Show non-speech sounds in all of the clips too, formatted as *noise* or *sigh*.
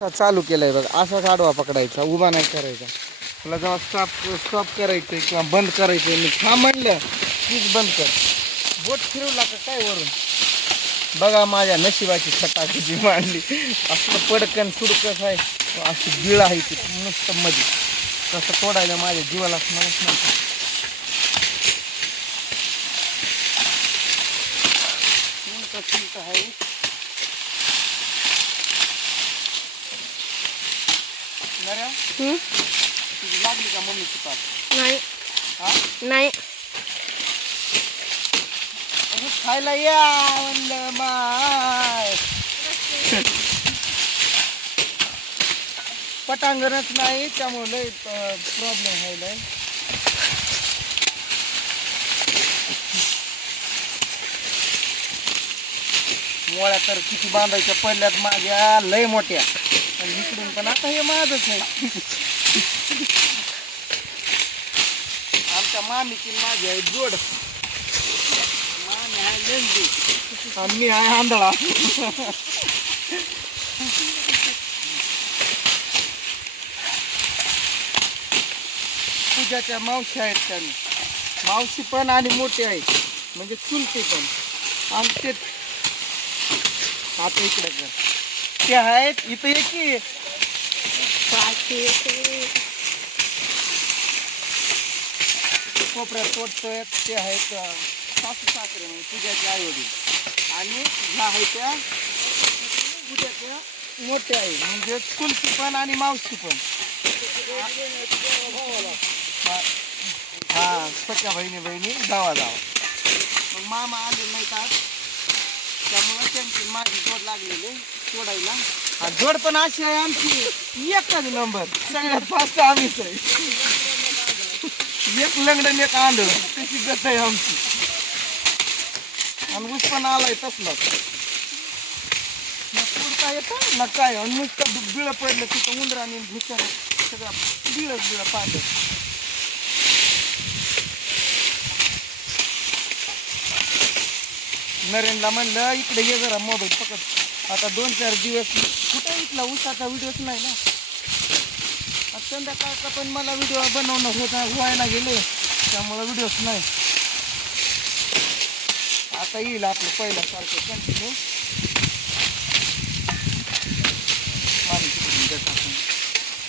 चालू केलंय बघ असाच आडवा पकडायचा उभा नाही करायचा. तुला जेव्हा स्टॉप स्टॉप करायचंय किंवा बंद करायचंय मी हा म्हणलं तीच बंद कर. बोट फिरवला का काय वरून. बघा माझ्या नशिबाची छटा जी मांडली. असलं पडकन सुडकस आहे अशी गिळ आहे ती नुसतं मध्ये तसं तोडायला माझ्या जीवाला मलाच नव्हतं. चिंता आहे. लागली का मम्मीची पाप नाही. हा? नाही. खायला या म्हणलं माय पटांगणच नाही त्यामुळे लय प्रॉब्लेम व्हायलाय मोळ्या तर किती बांधायच्या पडल्यात माझ्या लय मोठ्या. आणि इकडून पण आता हे माझच आहे. आमच्या मामीची माझी आहे जोड. मामी आहे लेंडी. आणि मी आहे आंधळा. पूजाच्या मावशी आहेत त्यांनी. मावशी पण आणि मोठी आहेत म्हणजे चुलती पण. आणि ते आता इकडे कर. ते आहेत इथं एक की। कोपऱ्यात तोडतोय ते आहेत सासू सासरे म्हणजे पूजाचे आई वडील. आणि ह्या आहेत त्या पूजाच्या मोठ्या आई म्हणजे कुलची पण आणि मावशी पण. हा सख्या बहिणी बहिणी जावा जावा. मग मामा आले नाहीत आज. माझी जोड लागलेली तोडायला आणि जोड पण अशी आहे आमची. एकच नंबर सगळ्यात फास्ट आम्हीच आहे. एक लंगडन एक आंधळ. त्याची गत आहे आमची. आणि ऊस पण आलाय तसलाच ना पुरता येतं ना काय? आणि नुसतं बिळ पडलं तिथं उंदराने भुच्या सगळं बिळच बिळ पाहिलं नरेनला म्हणलं इकडे ये जरा मोबाईल पकड. आता दोन चार दिवस कुठं इथला उसाचा व्हिडिओच नाही ना. आता संध्याकाळचा पण मला व्हिडिओ बनवणं होता व्हायला गेले त्यामुळं व्हिडिओच नाही. आता येईल आपलं पहिल्यासारखं कंटिन्यू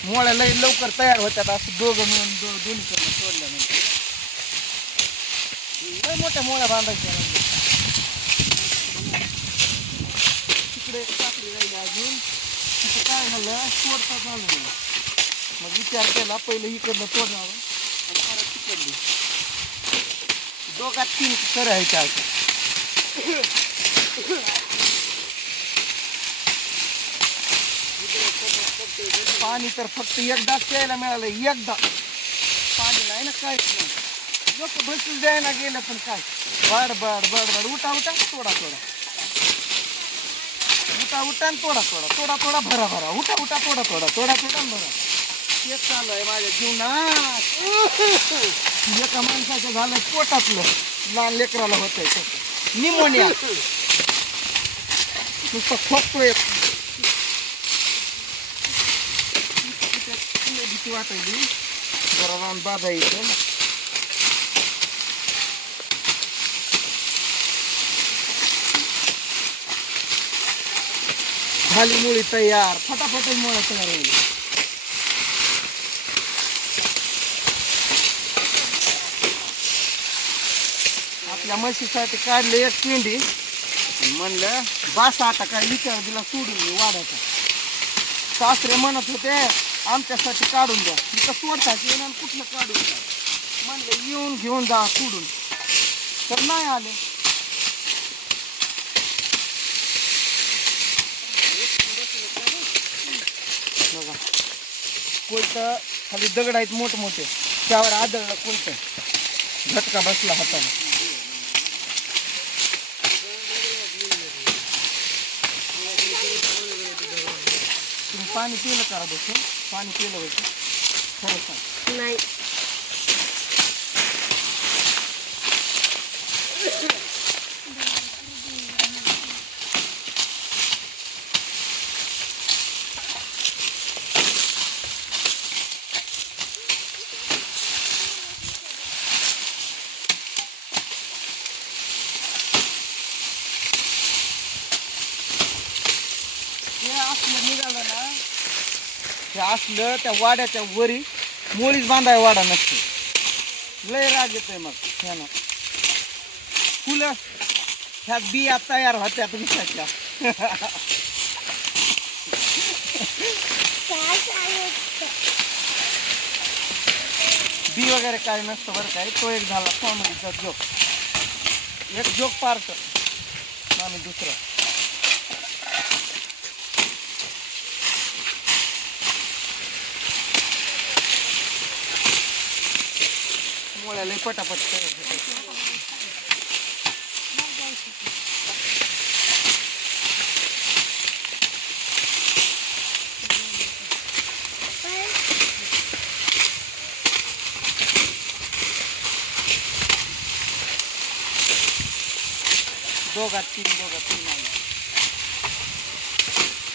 मोळ्या लई लवकर तयार होतात असं दोघं मिळून दो दोन्ही सोडल्यानंतर लय मोठ्या मोळ्या बांधायच्या. आणि परत तिकडली दोघात तीन पाणी तर फक्त एकदाच प्यायला मिळालं एकदा. पाणी नाही ना काहीच नाही. लोक बसून द्यायला गेलं पण काय? बड बड बड बड. उठा उठा, थोडा थोडा. उठा उठा आणि थोडा थोडा थोडा थोडा भरा भरा. उठा उठा थोडा थोडा थोडा थोडा भरा. तेच चालू आहे माझ्या जीवनात. एका माणसाचं झालं पोटातलं. लहान लेकराला होत आहे निमोनिया. नुसतं खोकतोय. भीती वाटायची जरा रान बाजायचं झाली मुळी तयार फटाफट मुळा तयार होईल. आपल्या म्हशीसाठी काढले एक पिंडी. म्हणलं बास आता काय विचार दिला सोडून वाढायचा सासरे म्हणत होते आमच्यासाठी काढून द्या. इथं सोडतात येऊन कुठलं काढून द्या. म्हणलं येऊन घेऊन जा सोडून. तर नाही आले. कोणतं खाली दगड आहेत मोठमोठे. त्यावर आदळलं कोणतं झटका बसला हाताला तुम्ही पाणी पिलं करा बसून पाणी पिलं होतं. खरं सांग. नाही. हे असलं त्या वाड्याच्या वरी मोळीच बांधाय वाडा नसते. लय राग येतोय मग ह्यानं. फुलं ह्या बिया तयार होत्या विसाच्या बी वगैरे काय नसतं बरं काय तो एक झाला कॉमेडीचा जोक एक जोक पार्ट. आणि दुसरं. मुळ्याला पटापट दोघा तीन दोघात तीन आहे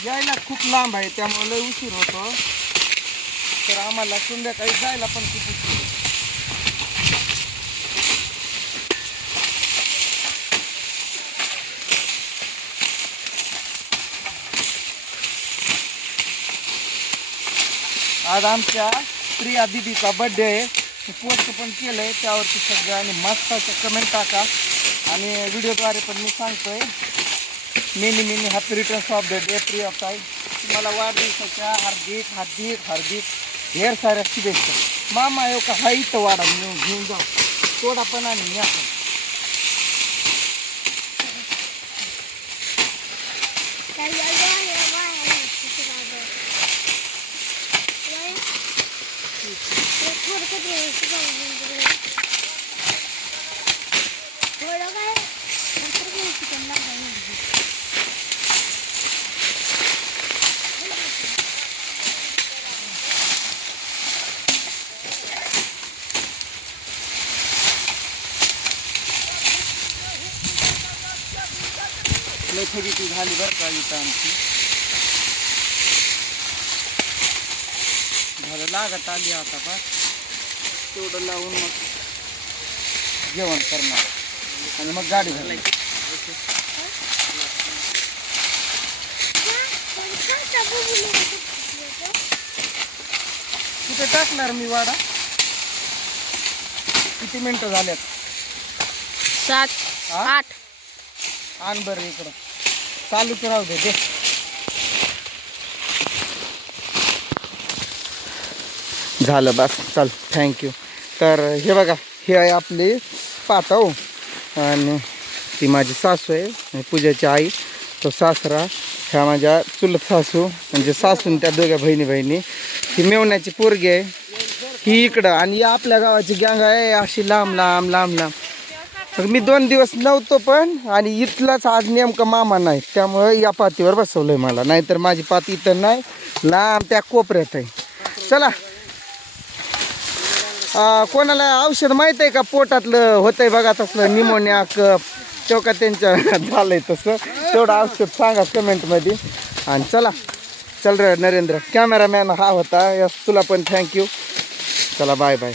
यायला खूप लांब आहे त्यामुळे लय उशीर होतो. तर आम्हाला संध्याकाळी जायला पण खूप उशीर आज आमच्या प्रिया दिदीचा बड्डे आहे. पोस्ट पण केलंय त्यावरती सगळ्यांनी मस्त कमेंट टाका. आणि व्हिडिओद्वारे पण मी सांगतोय. Many many happy returns of the day Priya tai. तुम्हाला वाढदिवसाच्या हार्दिक हार्दिक हार्दिक हेर साऱ्या शुभेच्छा. मामा येऊ का? हा इथं वाडा घेऊन घेऊन जाऊ. थोडा पण आणि या पण yeah. फजिती झाली बरं का इथं आमची झालं लागत आली आता बा तेवढं लावून मग जेवण करणार आणि मग गाडी घालणार कुठे टाकणार मी वाडा? किती मिनिटं झाल्यात सात आठ। आण बरं इकडं। चालूच राहू दे झालं बस चल थँक्यू तर हे बघा हे आहे आपली पाताव आणि ती माझी सासू आहे आणि पूजाची आई तो सासरा ह्या माझ्या चुलत सासू म्हणजे सासून त्या दोघ्या बहिणी बहिणी ही मेवण्याची पोरगी आहे. ही इकडं आणि आपल्या गावाची गँग आहे अशी लांब लांब लांब लांब. तर मी दोन दिवस नव्हतो पण आणि इथलाच आज नेमकं मामा नाही. त्यामुळं या पातीवर बसवलंय मला. नाहीतर माझी पाती इथं नाही लांब त्या कोपऱ्यात आहे. चला. आ, कोणाला औषध माहीत आहे का? पोटातलं होतंय बघा तसलं निमोनिया कप. चौका का त्यांच्या *laughs* झालंय तसं. तेवढं औषध सांगा कमेंटमध्ये. आणि चला. चल रे नरेंद्र. कॅमेरामॅन हा होता. यस तुला पण थँक्यू. चला बाय बाय.